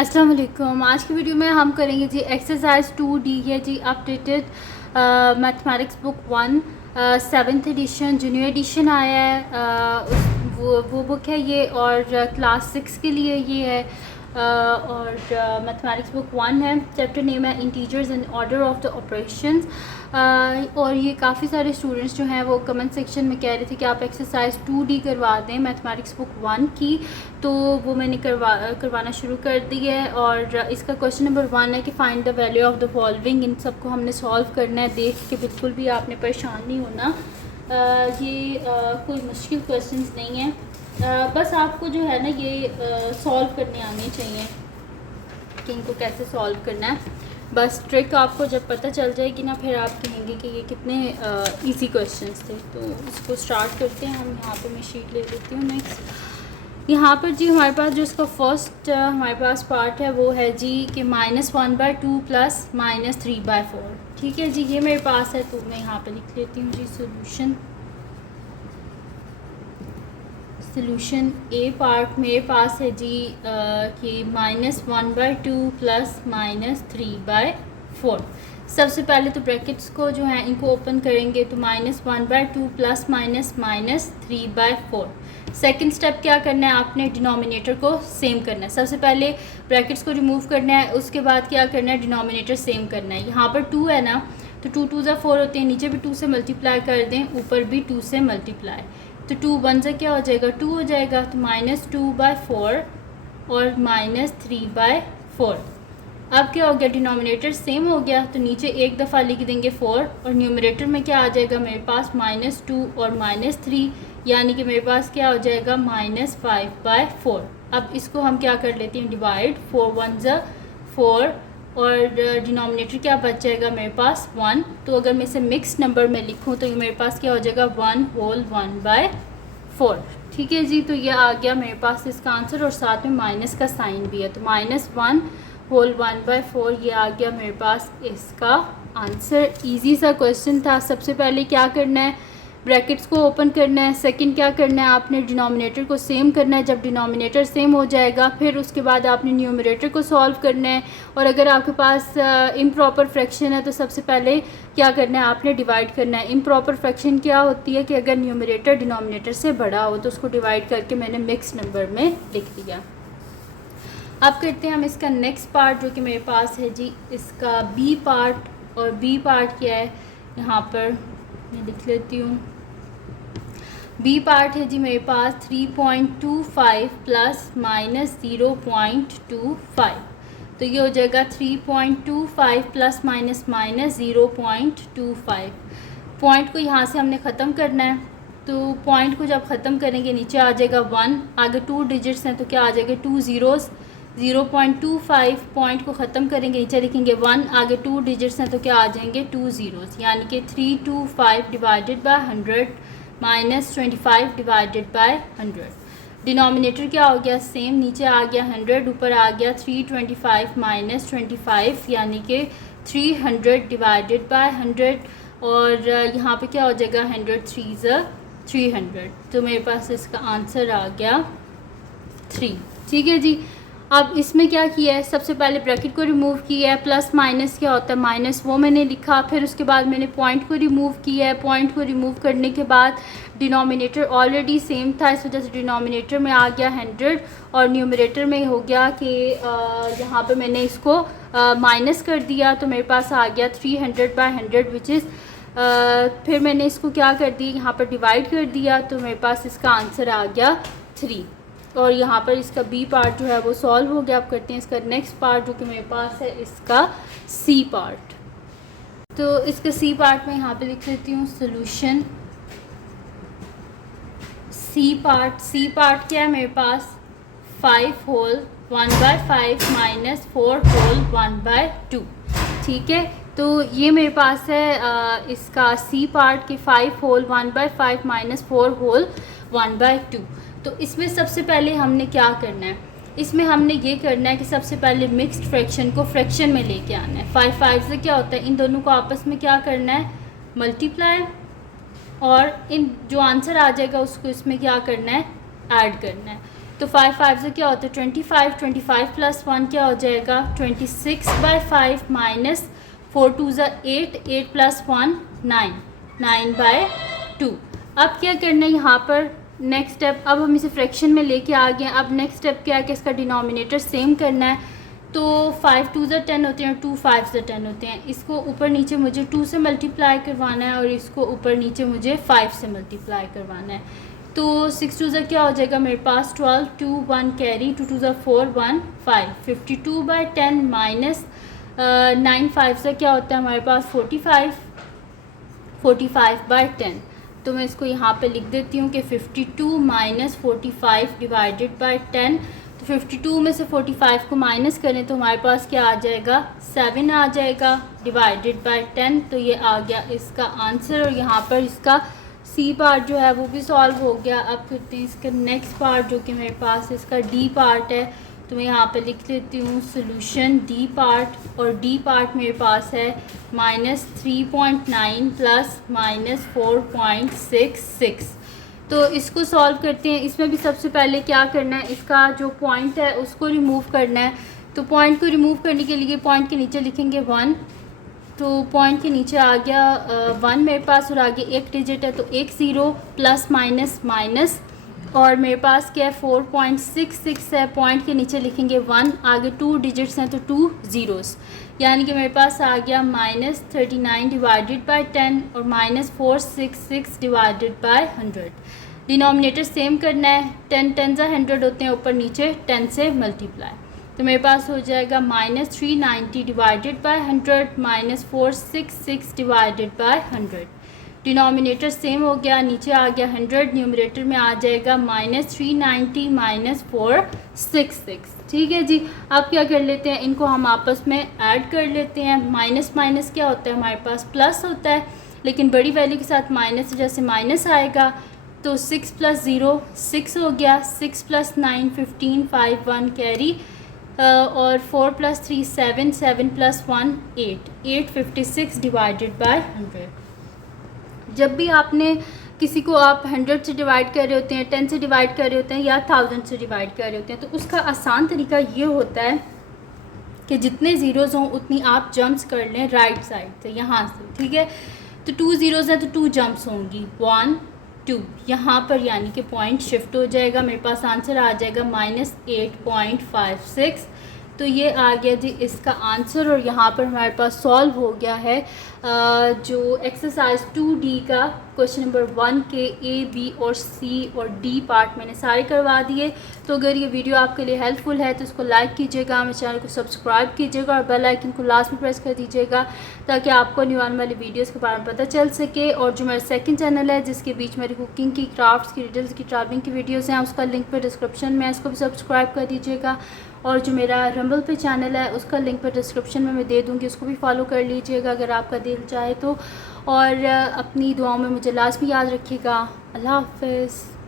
अस्सलाम वालेकुम। आज की वीडियो में हम करेंगे जी एक्सरसाइज 2D है जी updated mathematics book 1 7th edition junior edition आया है। वो बुक है ये और क्लास 6 के लिए ये है और मैथमेटिक्स बुक 1 है। चैप्टर नेम है integers and order of the operations. और ये काफ़ी सारे स्टूडेंट्स जो हैं वो कमेंट सेक्शन में कह रहे थे कि आप एक्सरसाइज 2D करवा दें मैथमेटिक्स बुक 1 की, तो वो मैंने करवाना शुरू कर दी है। और इसका क्वेश्चन नंबर 1 है कि find the value of the following. इन सबको हमने सॉल्व करना है, देख के बिल्कुल भी आपने परेशान नहीं होना। ये कोई मुश्किल क्वेश्चंस नहीं है, बस आपको जो है ना ये सॉल्व करने आने चाहिए कि इनको कैसे सॉल्व करना है। बस ट्रिक आपको जब पता चल जाएगी ना, फिर आप कहेंगे कि ये कितने इजी क्वेश्चंस थे। तो इसको स्टार्ट करते हैं हम। यहाँ पे मैं शीट ले लेती हूँ। नेक्स्ट यहाँ पर जी हमारे पास जो इसका फर्स्ट हमारे पास पार्ट है वो है जी कि -1/2 प्लस -3/4। ठीक है जी, ये मेरे पास है, तो मैं यहाँ पे लिख लेती हूँ जी सोल्यूशन ए पार्ट मेरे पास है जी कि -1/2 प्लस -3/4। सबसे पहले तो ब्रैकेट्स को जो है इनको ओपन करेंगे तो -1/2 प्लस -3/4। सेकंड स्टेप क्या करना है, आपने डिनोमिनेटर को सेम करना है। सबसे पहले ब्रैकेट्स को रिमूव करना है, उसके बाद क्या करना है, डिनोमिनेटर सेम करना है। यहाँ पर 2 है ना, तो 2 2 ज़ा 4 होते हैं, नीचे भी 2 से मल्टीप्लाई कर दें, ऊपर भी 2 से मल्टीप्लाई, तो 2 1 से क्या हो जाएगा, 2 हो जाएगा। तो -2/4 और -3/4। अब क्या हो गया, डिनोमिनेटर सेम हो गया, तो नीचे एक दफ़ा लिख देंगे 4 और न्यूमरेटर में क्या आ जाएगा मेरे पास -2 और -3, यानी कि मेरे पास क्या हो जाएगा -5/4। अब इसको हम क्या कर लेते हैं, डिवाइड। 4 1 ज़ा 4 और डिनोमिनेटर क्या बच जाएगा मेरे पास 1। तो अगर मैं इसे मिक्स नंबर में लिखूं तो ये मेरे पास क्या हो जाएगा 1 होल 1/4। ठीक है जी, तो ये आ गया मेरे पास इसका आंसर और साथ में माइनस का साइन भी है, तो -1 होल 1/4 ये आ गया मेरे पास इसका आंसर। इजी सा क्वेश्चन था। सबसे पहले क्या करना है, ब्रैकेट्स को ओपन करना है। सेकंड क्या करना है, आपने डिनोमिनेटर को सेम करना है। जब डिनोमिनेटर सेम हो जाएगा फिर उसके बाद आपने न्यूमरेटर को सॉल्व करना है। और अगर आपके पास इम्प्रॉपर फ्रैक्शन है तो सबसे पहले क्या करना है, आपने डिवाइड करना है। इम्प्रॉपर फ्रैक्शन क्या होती है कि अगर न्यूमरेटर डिनोमिनेटर से बड़ा हो, तो उसको डिवाइड करके मैंने मिक्स नंबर में लिख दिया। अब करते हैं हम इसका नेक्स्ट पार्ट, जो कि मेरे पास है जी इसका बी पार्ट। और बी पार्ट क्या है, यहाँ पर मैं लिख लेती हूँ। बी पार्ट है जी मेरे पास 3.25 प्लस -0.25। तो ये हो जाएगा 3.25 प्लस -0.25। पॉइंट को यहाँ से हमने ख़त्म करना है, तो पॉइंट को जब ख़त्म करेंगे नीचे आ जाएगा 1, आगे 2 डिजिट्स हैं तो क्या आ जाएगा 2 ज़ीरोज़। 0.25 पॉइंट को ख़त्म करेंगे, नीचे लिखेंगे 1, आगे 2 डिजिट्स हैं तो क्या आ जाएंगे 2 ज़ीरोज़, यानी कि 325 divided by 100 -25 divided by 100। Denominator क्या हो गया, सेम, नीचे आ गया 100, ऊपर आ गया 325 -25, यानी कि 300 डिवाइडेड बाय 100। और यहाँ पे क्या हो जाएगा 100 3 ज़ा 300, तो मेरे पास इसका आंसर आ गया 3। ठीक है जी, अब इसमें क्या किया है, सबसे पहले ब्रैकेट को रिमूव किया है। प्लस माइनस क्या होता है, माइनस वो मैंने लिखा, फिर उसके बाद मैंने पॉइंट को रिमूव किया है। पॉइंट को रिमूव करने के बाद डिनोमिनेटर ऑलरेडी सेम था, इस वजह से डिनोमिनेटर में आ गया 100 और न्यूमरेटर में हो गया कि यहाँ पे मैंने इसको माइनस कर दिया, तो मेरे पास आ गया 300/100 विच इज़ फिर मैंने इसको क्या कर दिया, यहाँ पर डिवाइड कर दिया, तो मेरे पास इसका आंसर आ गया 3। और यहाँ पर इसका बी पार्ट जो है वो सॉल्व हो गया। अब करते हैं इसका नेक्स्ट पार्ट, जो कि मेरे पास है इसका सी पार्ट। तो इसका सी पार्ट में यहाँ पे लिख लेती हूँ solution C part. C part क्या है मेरे पास, 5 होल 1/5 -4 होल 1/2। ठीक है, तो ये मेरे पास है इसका सी पार्ट के 5 होल 1/5 -4 होल 1/2। तो इसमें सबसे पहले हमने क्या करना है, इसमें हमने ये करना है कि सबसे पहले मिक्स्ड फ्रैक्शन को फ्रैक्शन में लेके आना है। 5 5 से क्या होता है, इन दोनों को आपस में क्या करना है, मल्टीप्लाई, और इन जो आंसर आ जाएगा उसको इसमें क्या करना है, ऐड करना है। तो 5 5 से क्या होता है 25, 25 प्लस 1 क्या हो जाएगा 26/5 माइनस 4 2 ज़ा 8, 8 प्लस 1 9, 9/2। अब क्या करना है यहाँ पर नेक्स्ट स्टेप, अब हम इसे फ्रैक्शन में लेके आ गए। अब नेक्स्ट स्टेप क्या है कि इसका डिनोमिनेटर सेम करना है। तो 5 2 ज़ा 10 होते हैं, 2 5 ज़ा 10 होते हैं। इसको ऊपर नीचे मुझे 2 से मल्टीप्लाई करवाना है और इसको ऊपर नीचे मुझे 5 से मल्टीप्लाई करवाना है। तो 6 2 ज़ा क्या हो जाएगा मेरे पास 12, 2 1 कैरी, 2 2 ज़ा 4 1 5, 52/10 माइनस 9 5 से क्या होता है हमारे पास 45, 45/10। तो मैं इसको यहाँ पे लिख देती हूँ कि 52 माइनस 45 डिवाइडेड बाय 10। तो 52 में से 45 को माइनस करें तो हमारे पास क्या आ जाएगा 7 आ जाएगा डिवाइडेड बाय 10। तो ये आ गया इसका आंसर और यहाँ पर इसका सी पार्ट जो है वो भी सॉल्व हो गया। अब करते हैं इसका नेक्स्ट पार्ट जो कि मेरे पास इसका डी पार्ट है। तो मैं यहाँ पे लिख लेती हूँ सोल्यूशन डी पार्ट, और डी पार्ट मेरे पास है -3.9 प्लस -4.66। तो इसको सॉल्व करते हैं। इसमें भी सबसे पहले क्या करना है, इसका जो पॉइंट है उसको रिमूव करना है। तो पॉइंट को रिमूव करने के लिए पॉइंट के नीचे लिखेंगे 1। तो पॉइंट के नीचे आ गया 1 मेरे पास और आगे एक डिजिट है तो एक 0 प्लस माइनस माइनस, और मेरे पास क्या है 4.66 है। पॉइंट के नीचे लिखेंगे 1, आगे 2 डिजिट्स हैं तो 2 ज़ीरोस, यानी कि मेरे पास आ गया -39 डिवाइडेड बाय 10 और -466 डिवाइडेड बाय 100। डिनोमिनेटर सेम करना है, 10 10 ज़ा 100 होते हैं, ऊपर नीचे 10 से मल्टीप्लाई। तो मेरे पास हो जाएगा -390 divided by 100 -466 divided by 100। Denominator same हो गया, नीचे आ गया 100, न्यूमरेटर में आ जाएगा -390 -466। ठीक है जी। अब क्या कर लेते हैं, इनको हम आपस में ऐड कर लेते हैं। माइनस माइनस क्या होता है हमारे पास प्लस होता है, लेकिन बड़ी वैल्यू के साथ माइनस जैसे माइनस आएगा। तो 6 + 0 6 हो गया, 6 + 9 15, 5 1 कैरी, और 4 + 3 7, 7 + 1 8, 856 डिवाइडेड बाय 100। जब भी आपने किसी को आप 100 से डिवाइड कर रहे होते हैं, 10 से डिवाइड कर रहे होते हैं या 1000 से डिवाइड कर रहे होते हैं, तो उसका आसान तरीका ये होता है कि जितने ज़ीरोज़ हों उतनी आप जंप्स कर लें राइट साइड से, यहाँ से। ठीक है, तो 2 ज़ीरोज़ हैं तो 2 जंप्स होंगी, 1 2, यहाँ पर यानी कि पॉइंट शिफ्ट हो जाएगा। मेरे पास आंसर आ जाएगा -8.56। तो ये आ गया जी इसका आंसर, और यहाँ पर हमारे पास सॉल्व हो गया है जो एक्सरसाइज 2D का क्वेश्चन नंबर 1 के A, B और C और D पार्ट मैंने सारे करवा दिए। तो अगर ये वीडियो आपके लिए हेल्पफुल है तो इसको लाइक कीजिएगा, मेरे चैनल को सब्सक्राइब कीजिएगा और बेल आइकन को लास्ट में प्रेस कर दीजिएगा ताकि आपको न्यू आने वाली वीडियोस के बारे में पता चल सके। और जो मेरा सेकंड चैनल है जिसके बीच मेरी कुकिंग की, क्राफ्ट्स की, रिडल्स की, ट्रैवलिंग की वीडियोज़ हैं, उसका लिंक पर डिस्क्रिप्शन में है, इसको भी सब्सक्राइब कर दीजिएगा। और जो मेरा रंबल पे चैनल है उसका लिंक पर डिस्क्रिप्शन में मैं दे दूँगी, उसको भी फॉलो कर लीजिएगा अगर आपका दिल चाहे तो। और अपनी दुआओं में मुझे लाजमी याद रखिएगा। अल्लाह हाफ़िज़।